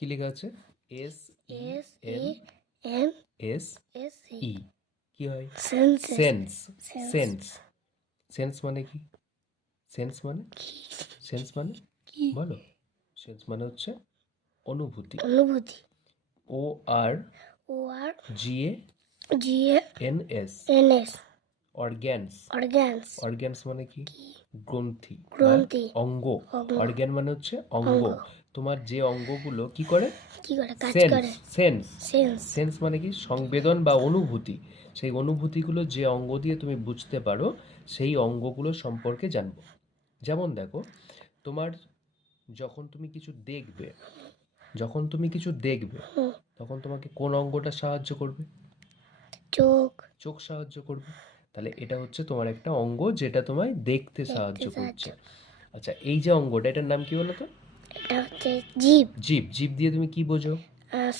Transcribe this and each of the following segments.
কি লেখা আছে? S E S N E N S S E কি হয়? Sense sense. Sense sense sense মানে কি? সেন্স মানে সেন্স মানে কি বলো। সেন্স মানে হচ্ছে অনুভূতি। অনুভূতি O R O R G A G A N S N S organs. Organs organs মানে কি? গ্রন্থি বা গ্রন্থি অঙ্গ। অঙ্গ অর্গ্যান মানে হচ্ছে অঙ্গ। অঙ্গ তোমার যে অঙ্গগুলো কি করে? কি করে কাজ সেন্স করে সেন্স সেন্স সেন্স মানে কি? সংবেদন বা অনুভূতি। সেই অনুভূতিগুলো যে অঙ্গ দিয়ে তুমি বুঝতে পারো সেই অঙ্গগুলো সম্পর্কে জানবো। যেমন দেখো, তোমার যখন তুমি কিছু দেখবে, যখন তুমি কিছু দেখবে হুম, তখন তোমাকে কোন অঙ্গটা সাহায্য করবে? চোখ চোখ সাহায্য করবে। তাহলে এটা হচ্ছে তোমার একটা অঙ্গ যেটা তোমায় দেখতে সাহায্য দেখতে করছে। সাহায্য আচ্ছা, এই যে অঙ্গটা, এটার নাম কি বলো তো? এটা হচ্ছে জিভ জিভ। জিভ দিয়ে তুমি কি বোঝো?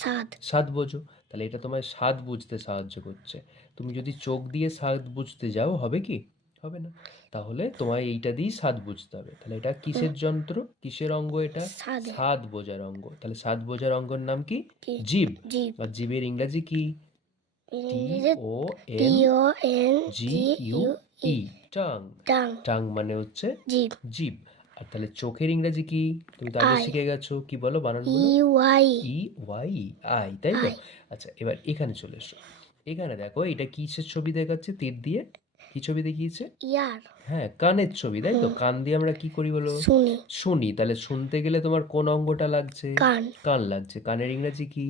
স্বাদ স্বাদ বোঝো। তাহলে এটা তোমায় স্বাদ বুঝতে সাহায্য করছে। তুমি যদি চোখ দিয়ে স্বাদ বুঝতে যাও, হবে কি? হবে না। তাহলে তোমায় এইটা দিয়েই স্বাদ বুঝতে হবে। তাহলে এটা কিসের যন্ত্র? কিসের অঙ্গ এটা? স্বাদে স্বাদ বোঝার অঙ্গ। তাহলে স্বাদ বোঝার অঙ্গের নাম কি? কি জিভ। জিভ আর জিভের ইংরাজি কি? টি ইংরেজিতে O T N O N G G U U E E tongue. Tongue tongue মানে হচ্ছে জিভ জিভ। আর তাহলে চোখের ইংরাজি কি? তুমি তো আগে আই শিখে গেছো। কি বলো বানান ই বলো? ওয়াই ই ওয়াই আই, তাই তো? আই আচ্ছা, এবার এখানে চলে এসো। এখানে দেখো এটা কিসের ছবি দেখাচ্ছে তীর দিয়ে? কি ছবি দেখিয়েছে? ইয়ার হ্যাঁ, কানের ছবি, তাই তো? কান দিয়ে আমরা কি করি বলো? শুনি শুনি। তাহলে শুনতে গেলে তোমার কোন অঙ্গটা লাগছে? কান কান লাগছে। কানের ইংরাজি কি?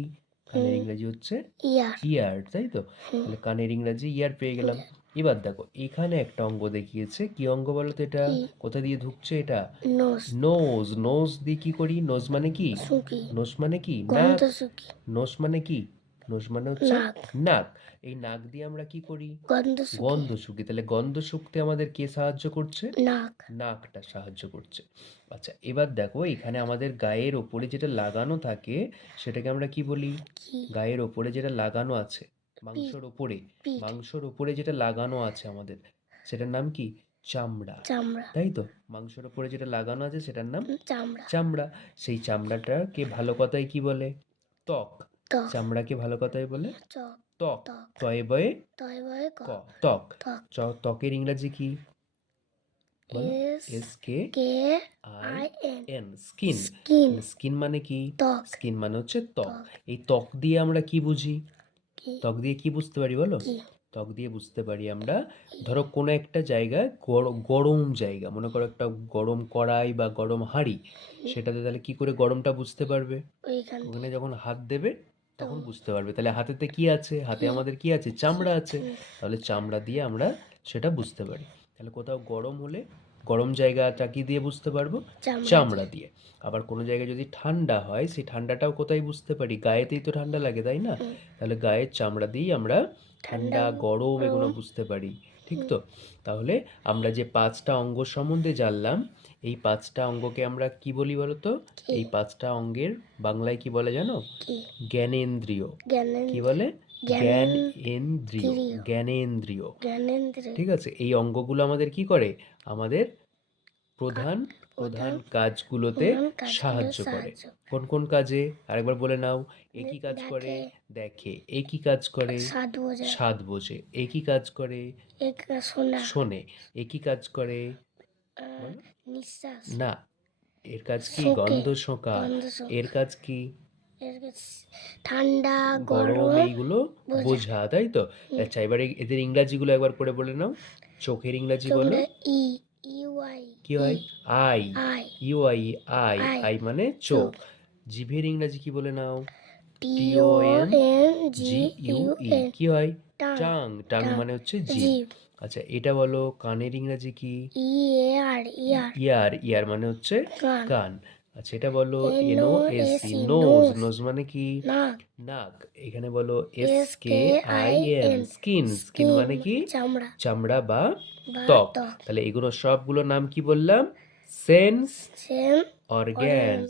কানের ইংরাজি হচ্ছে ইয়ার ইয়ার, তাই তো? তাহলে কানের ইংরাজি ইয়ার পেয়ে গেলাম। এবার দেখো এখানে একটা অঙ্গ দেখিয়েছে। কি অঙ্গ বলো তো এটা? কি কোথা দিয়ে ঢুকছে এটা? Nose nose. নোজ দিয়ে কি করি? নোজ মানে কি? সুকি নোজ মানে কি? গন্ধ নাক। সুকি নোজ মানে কি? নোজ মানে হচ্ছে নাক নাক। এই নাক দিয়ে আমরা কি করি? গন্ধ সুকি গন্ধ শুকি। তাহলে গন্ধ শুকতে আমাদের কে সাহায্য করছে? নাক নাকটা সাহায্য করছে। আচ্ছা, এবার দেখো এখানে আমাদের গায়ের ওপরে যেটা লাগানো থাকে সেটাকে আমরা কি বলি? কি গায়ের ওপরে যেটা লাগানো আছে, পিঠ মাংসর ওপরে, পিঠ মাংসর ওপরে যেটা লাগানো আছে আমাদের, সেটার নাম কি? চামড়া, চামড়া তাই তো? মাংসর ওপরে যেটা লাগানো আছে সেটার নাম চামড়া চামড়া। সেই চামড়াটাকে ভালো কথায় কি বলে? ত্বক। ত্বক চামড়াকে ভালো কথায় বলে চক ত্বক। ত্বক তয়ে বয়ে তয় বয় ক ক, ত্বক। ত্বক ত্বকের ইংরাজি কি বলো? S S K K I I N N, skin. Skin তাহলে স্কিন মানে কি? ত্বক স্কিন মানে হচ্ছে ত্বক। ত্বক এই ত্বক দিয়ে আমরা কি বুঝি? কি ত্বক দিয়ে কি বুঝতে পারি বলো? কি ত্বক দিয়ে বুঝতে পারি আমরা, ধরো কোনো একটা জায়গায় গরম জায়গা, মনে করো একটা গরম কড়াই বা গরম হাঁড়ি, সেটাতে তাহলে কি করে গরমটা বুঝতে পারবে? ওইখান ওখানে থেকে যখন হাত দেবে তখন বুঝতে পারবে। তাহলে হাতেতে কি আছে? হাতে কি আমাদের কি আছে? চামড়া আছে। তাহলে চামড়া দিয়ে আমরা সেটা বুঝতে পারি। তাহলে কোথাও গরম হলে গরম জায়গাটা কি দিয়ে বুঝতে পারবো? চামড়া চামড়া দিয়ে। আবার কোনো জায়গায় যদি ঠান্ডা হয় সেই ঠান্ডাটাও কোথায় বুঝতে পারি? গায়েতেই তো ঠান্ডা লাগে, তাই না? তাহলে গায়ের চামড়া দিয়েই আমরা ঠান্ডা গরম এগুলো বুঝতে পারি। ঠিক তো? তাহলে আমরা যে পাঁচটা অঙ্গ সম্বন্ধে জানলাম, এই পাঁচটা অঙ্গকে আমরা কি বলি বলো তো? এই পাঁচটা অঙ্গের বাংলায় কি বলে জানো? কি জ্ঞানেন্দ্রিয়। জ্ঞানেন কি বলে? জ্ঞানেন্দ্রিয়। জ্ঞানেন্দ্রিয় জ্ঞানেন্দ্রিয়। জ্ঞানেন্দ্রিয় ঠিক আছে? এই অঙ্গগুলো আমাদের কি করে? আমাদের প্রধান প্রধান কাজগুলোতে প্রধান কাজগুলো সাহায্য করে। সাহায্য কোন কোন কাজে? আরেকবার বলে নাও। এ কি কাজ করে? দেখে দেখে। এ কি কাজ করে? স্বাদ বোঝায় স্বাদ বোঝে। এ কি কাজ করে? এক শোনা শোনে। এ কি কাজ করে? আহ, বলো। নিঃশ্বাস না, এর কাজ কি? শোকে গন্ধ শোঁকা। গন্ধ শোক এর কাজ কি? এর ঠান্ডা গরম গরম এইগুলো বোঝা বোঝা, তাই তো? আচ্ছা, এবারে এদের ইংরাজিগুলো একবার করে বলে নাও। চোখের ইংরাজি বলো। চোখে ই ইউআই কি হয়? Eye. I U I eye. Eye eye মানে চোখ। জিভের ইংরাজি কি বলে নাও? T T O O N N G G U U E N কি হয়? Tongue tongue. টাং টাং মানে হচ্ছে জিভ। জিভ আচ্ছা, এটা বলো কানের ইংরাজি কি? ই এ আর ইয়ার ইয়ার। ইয়ার মানে হচ্ছে কান কান। আচ্ছা, এটা বলো N O S S C, E nose. Nose nose মানে কি? নাক নাক। এখানে বলো S S K K I I N, N skin. Skin skin মানে কি? চামড়া চামড়া বা বা ত্বক। ত্বক তাহলে এগুলো সবগুলোর নাম কি বললাম? Sense, same organ,